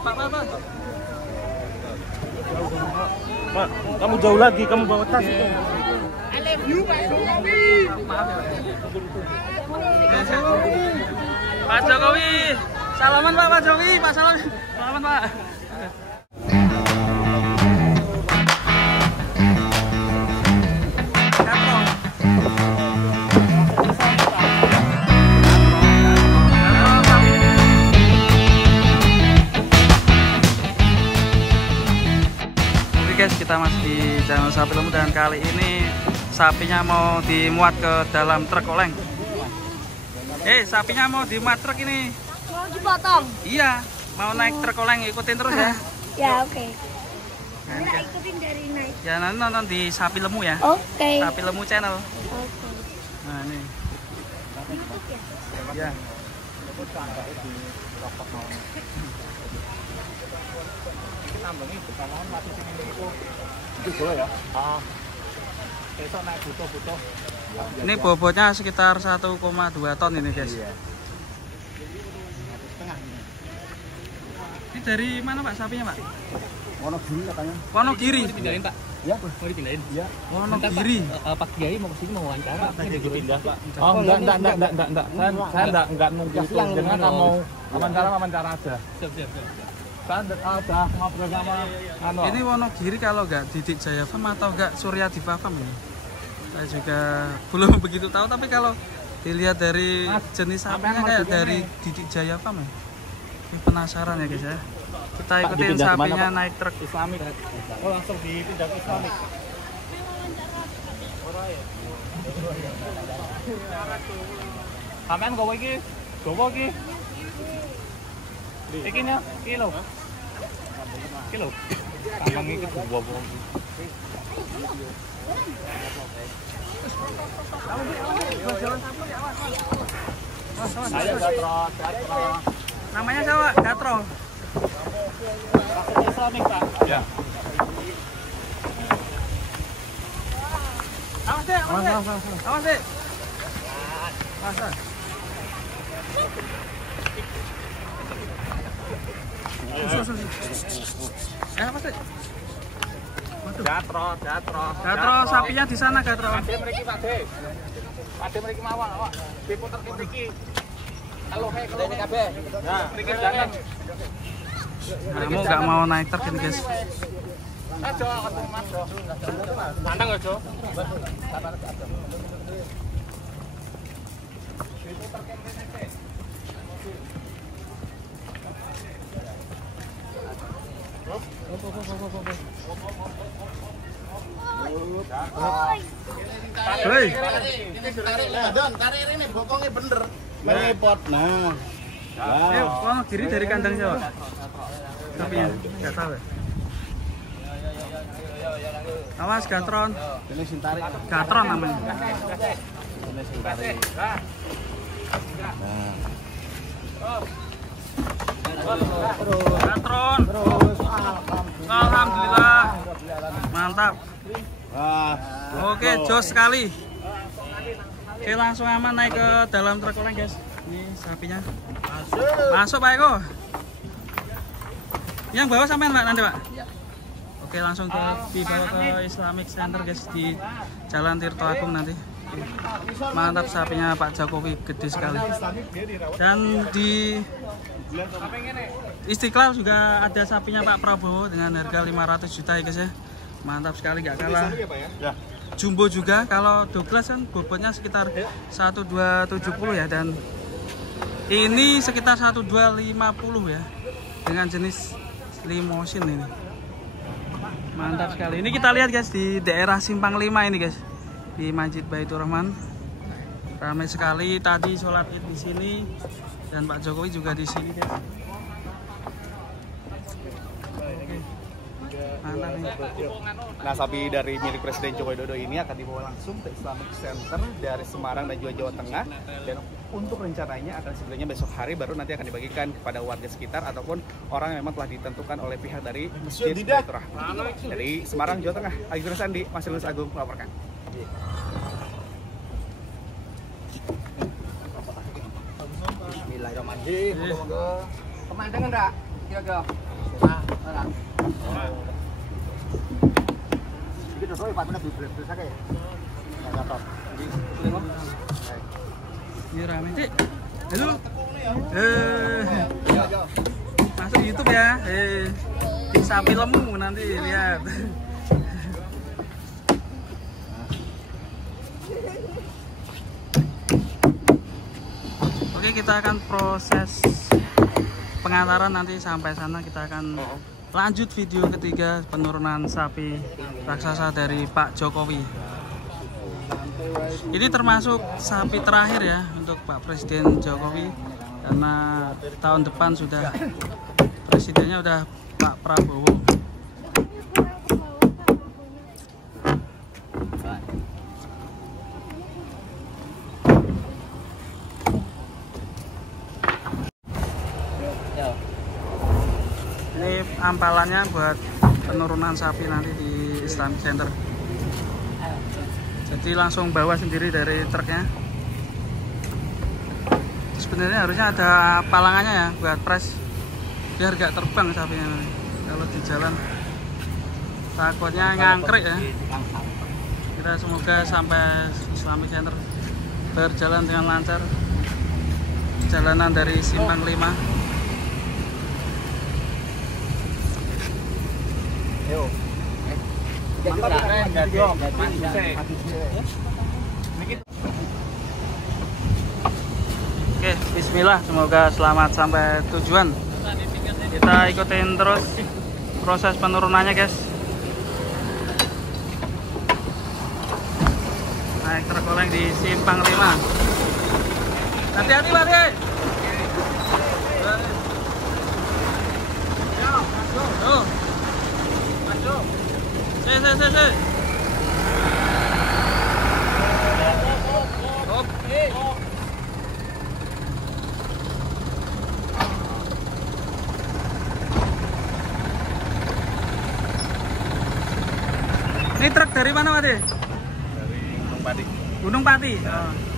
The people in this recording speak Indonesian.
Pak. Pak, kamu jauh lagi, kamu bawa tas itu. I love you, Pak Jokowi. Maaf ya, Pak. Pak Jokowi. Salaman Pak Jokowi, Pak salaman Pak. Guys, kita masih di channel Sapi Lemu dan kali ini sapinya mau dimuat ke dalam truk oleng. Sapinya mau dimuat truk ini. Mau dipotong? Iya, mau naik truk oleng, ikutin terus ya. Ya, oke. Nah, Ikutin dari naik. ya nanti nonton di Sapi Lemu ya. Oke. Sapi Lemu channel. Oke. Nah, nih. YouTube Ya. ya? Ini bobotnya sekitar 1,2 ton ini guys. Ini dari mana Pak sapinya Pak? Wonogiri katanya. Wonogiri. Ditinggalin Pak. Ya, Mau ditinggalin? ya. Wonogiri. Pak Kiai mau kesini mau wawancara. Saya pindah Pak. Oh, enggak. Saya enggak nunggu itu. Jangan mau wawancara aja. Siap. Saya udah ngobrol sama Ini Wonogiri kalau nggak Didik Jaya Farm atau nggak Suryadi Farm ini? Saya juga belum begitu tahu, tapi kalau dilihat dari jenis sapinya kayak dari Didik Jaya Farm ya. Ini penasaran ya guys ya. Kita ikutin sapinya naik truk Islamik. Oh, langsung dipindah ke Islamik. Sampean gowo iki. Gowo iki. Iki nya, kilo. Kilo. Tambang iki gowo. Ayo Gatro. Namanya siapa? Gatro. Islamik Pak. Ya. Awas deh. Awas. Awas deh. Gatro. Gatro sapinya di sana Gatro. Ade mriki Pak De. Ade mriki mawon awak. Diputer ki mriki. Halo ini kabeh. Nah, mriki jalan. Kamu nggak mau naik truk ini guys. Ajo ketemu Mas. Santang aja. Hei. Tarik ini bokongnya bener. Repot. Nah. Wonogiri dari kandang siapa? Sapinya? Nggak tahu ya. Awas Gatron. Ini sintarik. Gatron namanya. Ini sintarik. Nah. Gatron. Alhamdulillah. Mantap. Wah. Oke, jos sekali. Oke, langsung aman naik ke dalam truk oleng guys. Ini sapinya. Masuk Pak Eko. Yang bawa sampean Pak nanti Pak? Oke, langsung dibawa ke Islamic Center guys di Jalan Tirto Agung nanti. Mantap sapinya Pak Jokowi, gede sekali. Dan di Istiqlal juga ada sapinya Pak Prabowo dengan harga 500 juta ya guys ya. Mantap sekali, gak kalah. Jumbo juga, kalau Douglas kan bobotnya sekitar 1270 ya, dan ini sekitar 1250 ya, dengan jenis limousine ini. Mantap sekali. Ini kita lihat guys di daerah Simpang 5 ini guys, di Masjid Baitur Rahman. Ramai sekali tadi sholat Id di sini, dan Pak Jokowi juga di sini guys. Mantap nih. Nah, sapi dari milik Presiden Joko Widodo ini akan dibawa langsung ke Islamic Center dari Semarang dan juga Jawa Tengah, dan untuk rencananya akan sebenarnya besok hari baru nanti akan dibagikan kepada warga sekitar ataupun orang yang memang telah ditentukan oleh pihak dari Masjid Baitur Rahman. Dari Semarang, Jawa Tengah, Agus Sandi, Masyilus Agung melaporkan. Bismillahirrahmanirrahim. Pemandangan enggak? Kira-kira. Ini rame, Cik. Halo. Masuk YouTube ya. Bisa filmmu nanti lihat. Oke, kita akan proses pengantaran, nanti sampai sana kita akan lanjut video ketiga penurunan sapi raksasa dari Pak Jokowi. Ini termasuk sapi terakhir ya untuk Pak Presiden Jokowi, karena tahun depan sudah presidennya udah Pak Prabowo. Ini ampalannya buat penurunan sapi nanti di Islamic Center. Jadi langsung bawa sendiri dari truknya. Sebenarnya harusnya ada palangannya ya buat press, biar gak terbang sapinya kalau di jalan. Takutnya ngangkrik ya. Kita semoga sampai Islamic Center berjalan dengan lancar. Jalanan dari Simpang 5. Oke, bismillah, semoga selamat sampai tujuan. Kita ikutin terus proses penurunannya, guys. Naik truk oleng di Simpang 5. Hati-hati, Pak. Tuh. Si. Hop. Ini truk dari mana, Pak? Dari Gunung Pati. Gunung Pati. Oh.